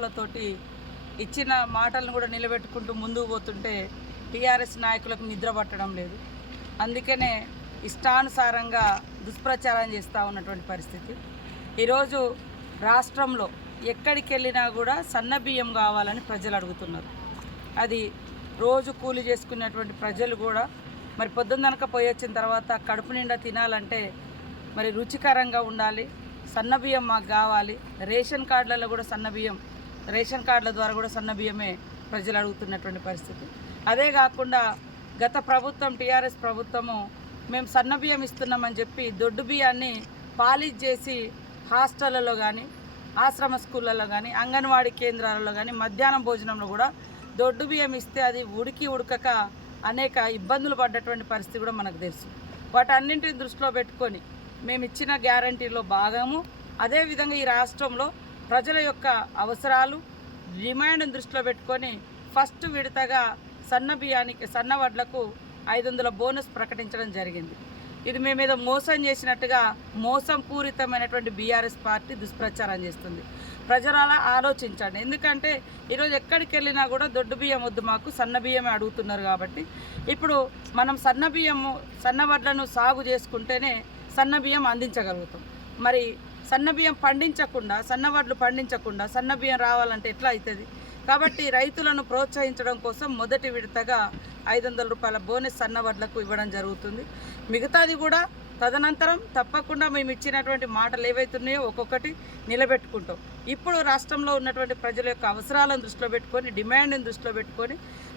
బెదిరింపులతోటి ఇచ్చిన మాటలను కూడా నిలబెట్టుకుంటూ ముందుకు పోతుంటే టీఆర్ఎస్ నాయకులకు నిద్ర పట్టడం లేదు. అందుకనే ఇష్టానుసారంగా దుష్ప్రచారం చేస్తూ ఉన్నటువంటి పరిస్థితి. ఈరోజు రాష్ట్రంలో ఎక్కడికి వెళ్ళినా కూడా సన్న బియ్యం కావాలని ప్రజలు అడుగుతున్నారు. అది రోజు కూలి చేసుకునేటువంటి ప్రజలు కూడా మరి పొద్దున్ననక పోయి వచ్చిన తర్వాత కడుపు నిండా తినాలంటే మరి రుచికరంగా ఉండాలి. సన్న బియ్యం మాకు కావాలి. రేషన్ కార్డులలో కూడా సన్న బియ్యం రేషన్ కార్డుల ద్వారా కూడా సన్న బియ్యమే ప్రజలు అడుగుతున్నటువంటి పరిస్థితి. అదే కాకుండా గత ప్రభుత్వం టీఆర్ఎస్ ప్రభుత్వము మేము సన్న బియ్యం ఇస్తున్నామని చెప్పి దొడ్డు బియ్యాన్ని పాలిజ్ చేసి హాస్టళ్ళలో కానీ ఆశ్రమ స్కూళ్ళలో కానీ అంగన్వాడీ కేంద్రాలలో కానీ మధ్యాహ్నం భోజనంలో కూడా దొడ్డు బియ్యం ఇస్తే అది ఉడికి ఉడకక అనేక ఇబ్బందులు పడ్డటువంటి పరిస్థితి కూడా మనకు తెలుసు. వాటన్నింటిని దృష్టిలో పెట్టుకొని మేము ఇచ్చిన గ్యారంటీలో భాగము. అదేవిధంగా ఈ రాష్ట్రంలో ప్రజల యొక్క అవసరాలు డిమాండ్ని దృష్టిలో పెట్టుకొని ఫస్ట్ విడతగా సన్న బియ్యానికి సన్న వడ్లకు ఐదు వందల బోనస్ ప్రకటించడం జరిగింది. ఇది మేము ఏదో మోసం చేసినట్టుగా మోసం పూరితమైనటువంటి బీఆర్ఎస్ పార్టీ దుష్ప్రచారం చేస్తుంది. ప్రజలలా ఆలోచించండి. ఎందుకంటే ఈరోజు ఎక్కడికి వెళ్ళినా కూడా దొడ్డు బియ్యం వద్దు మాకు సన్న బియ్యమే అడుగుతున్నారు కాబట్టి. ఇప్పుడు మనం సన్న బియ్యము సన్న వడ్లను సాగు చేసుకుంటేనే సన్న బియ్యం అందించగలుగుతాం. మరి సన్నబియ్యం పండించకుండా సన్న వడ్లు పండించకుండా సన్నబియ్యం రావాలంటే ఎట్లా అవుతుంది కాబట్టి రైతులను ప్రోత్సహించడం కోసం మొదటి విడతగా ఐదు వందల రూపాయల బోనస్ సన్నవడ్లకు ఇవ్వడం జరుగుతుంది. మిగతాది కూడా తదనంతరం తప్పకుండా మేము ఇచ్చినటువంటి మాటలు ఏవైతున్నాయో ఒక్కొక్కటి నిలబెట్టుకుంటాం. ఇప్పుడు రాష్ట్రంలో ఉన్నటువంటి ప్రజల యొక్క అవసరాలను దృష్టిలో పెట్టుకొని డిమాండ్ని దృష్టిలో పెట్టుకొని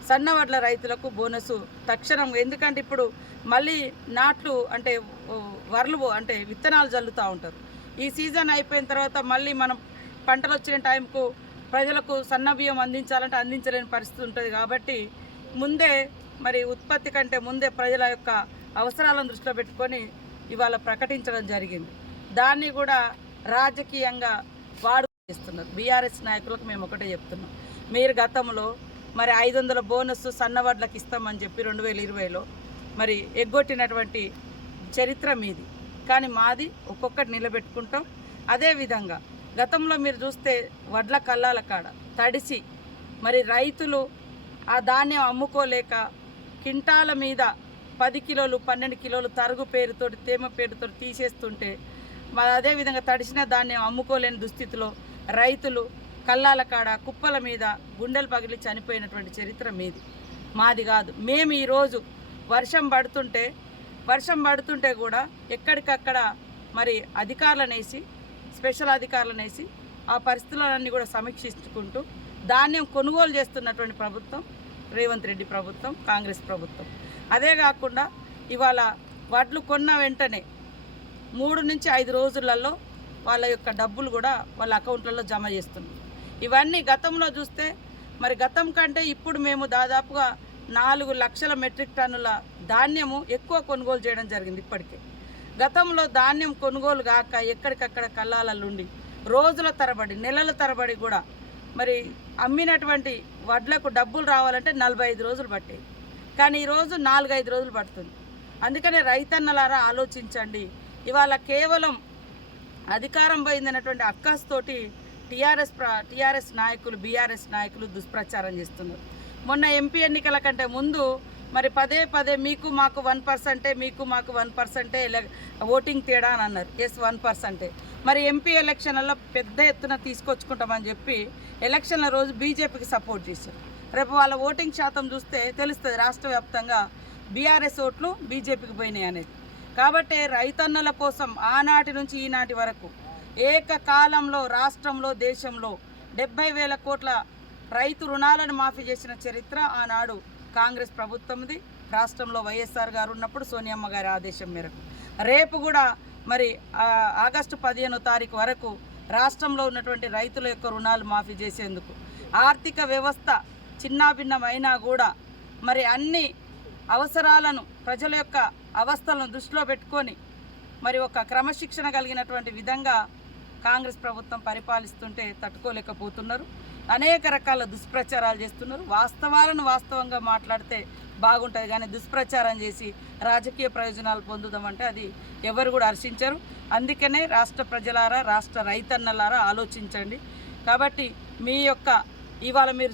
సన్నవడ్ల రైతులకు బోనస్ తక్షణం ఎందుకంటే ఇప్పుడు మళ్ళీ నాట్లు అంటే వర్లు వరలు అంటే విత్తనాలు జల్లుతూ ఉంటారు. ఈ సీజన్ అయిపోయిన తర్వాత మళ్ళీ మనం పంటలు వచ్చిన టైంకు ప్రజలకు సన్నబియ్యం అందించాలంటే అందించలేని పరిస్థితి ఉంటుంది కాబట్టి ముందే మరి ఉత్పత్తి కంటే ముందే ప్రజల యొక్క అవసరాలను దృష్టిలో పెట్టుకొని ఇవాళ ప్రకటించడం జరిగింది. దాన్ని కూడా రాజకీయంగా వాడు చేస్తున్నారు. బీఆర్ఎస్ నాయకులకు మేము ఒకటే చెప్తున్నాం. మీరు గతంలో మరి ఐదు వందల బోనస్ సన్నవాడ్లకు ఇస్తామని చెప్పి రెండు వేల ఇరవైలో మరి ఎగ్గొట్టినటువంటి చరిత్ర మీది. కానీ మాది ఒక్కొక్కటి నిలబెట్టుకుంటాం. అదేవిధంగా గతంలో మీరు చూస్తే వడ్ల కల్లాల కాడ తడిసి మరి రైతులు ఆ ధాన్యం అమ్ముకోలేక కింటాల మీద పది కిలోలు పన్నెండు కిలోలు తరుగు పేరుతోటి తేమ పేరుతో తీసేస్తుంటే మరి అదేవిధంగా తడిసిన ధాన్యం అమ్ముకోలేని దుస్థితిలో రైతులు కల్లాల కాడ కుప్పల మీద గుండెలు పగిలి చనిపోయినటువంటి చరిత్ర మీది. మాది కాదు. మేము ఈరోజు వర్షం పడుతుంటే వర్షం పడుతుంటే కూడా ఎక్కడికక్కడ మరి అధికారులనేసి స్పెషల్ అధికారులనేసి ఆ పరిస్థితులన్నీ కూడా సమీక్షించుకుంటూ ధాన్యం కొనుగోలు చేస్తున్నటువంటి ప్రభుత్వం రేవంత్ రెడ్డి ప్రభుత్వం కాంగ్రెస్ ప్రభుత్వం. అదే కాకుండా ఇవాళ వడ్లు కొన్న వెంటనే మూడు నుంచి ఐదు రోజులలో వాళ్ళ యొక్క డబ్బులు కూడా వాళ్ళ అకౌంట్లలో జమ చేస్తున్నారు. ఇవన్నీ గతంలో చూస్తే మరి గతం కంటే ఇప్పుడు మేము దాదాపుగా నాలుగు లక్షల మెట్రిక్ టన్నుల ధాన్యము ఎక్కువ కొనుగోలు చేయడం జరిగింది ఇప్పటికే. గతంలో ధాన్యం కొనుగోలు కాక ఎక్కడికక్కడ కల్లాలల్లుండి రోజుల తరబడి నెలల తరబడి కూడా మరి అమ్మినటువంటి వడ్లకు డబ్బులు రావాలంటే నలభై ఐదు రోజులు పట్టాయి. కానీ ఈరోజు నాలుగైదు రోజులు పడుతుంది. అందుకనే రైతన్నలారా ఆలోచించండి. ఇవాళ కేవలం అధికారం పోయిందన్నటువంటి అక్కస్తోటి టీఆర్ఎస్ ప్ర టీఆర్ఎస్ నాయకులు బీఆర్ఎస్ నాయకులు దుష్ప్రచారం చేస్తున్నారు. మొన్న ఎంపీ ఎన్నికల కంటే ముందు మరి పదే పదే మీకు మాకు వన్ పర్సెంటే మీకు మాకు వన్ పర్సెంటే ఓటింగ్ తేడా అని అన్నారు. ఎస్ వన్ పర్సెంటే. మరి ఎంపీ ఎలక్షన్లలో పెద్ద ఎత్తున తీసుకొచ్చుకుంటామని చెప్పి ఎలక్షన్ల రోజు బీజేపీకి సపోర్ట్ చేశారు. రేపు వాళ్ళ ఓటింగ్ శాతం చూస్తే తెలుస్తుంది రాష్ట్ర వ్యాప్తంగా బీఆర్ఎస్ ఓట్లు బీజేపీకి పోయినాయి అనేది. కాబట్టి రైతన్నల కోసం ఆనాటి నుంచి ఈనాటి వరకు ఏకకాలంలో రాష్ట్రంలో దేశంలో డెబ్బై వేల కోట్ల రైతు రుణాలను మాఫీ చేసిన చరిత్ర ఆనాడు కాంగ్రెస్ ప్రభుత్వంది. రాష్ట్రంలో వైఎస్ఆర్ గారు ఉన్నప్పుడు సోనియమ్మ గారి ఆదేశం మేరకు. రేపు కూడా మరి ఆగస్టు పదిహేనో తారీఖు వరకు రాష్ట్రంలో ఉన్నటువంటి రైతుల యొక్క రుణాలు మాఫీ చేసేందుకు ఆర్థిక వ్యవస్థ చిన్నాభిన్నమైనా కూడా మరి అన్ని అవసరాలను ప్రజల యొక్క అవస్థలను దృష్టిలో పెట్టుకొని మరి ఒక క్రమశిక్షణ కలిగినటువంటి విధంగా కాంగ్రెస్ ప్రభుత్వం పరిపాలిస్తుంటే తట్టుకోలేకపోతున్నారు. అనేక రకాల దుష్ప్రచారాలు చేస్తున్నారు. వాస్తవాలను వాస్తవంగా మాట్లాడితే బాగుంటుంది. కానీ దుష్ప్రచారం చేసి రాజకీయ ప్రయోజనాలు పొందుదామంటే అది ఎవరు కూడా హర్షించరు. అందుకనే రాష్ట్ర ప్రజలారా రాష్ట్ర రైతన్నలారా ఆలోచించండి. కాబట్టి మీ యొక్క ఇవాళ మీరు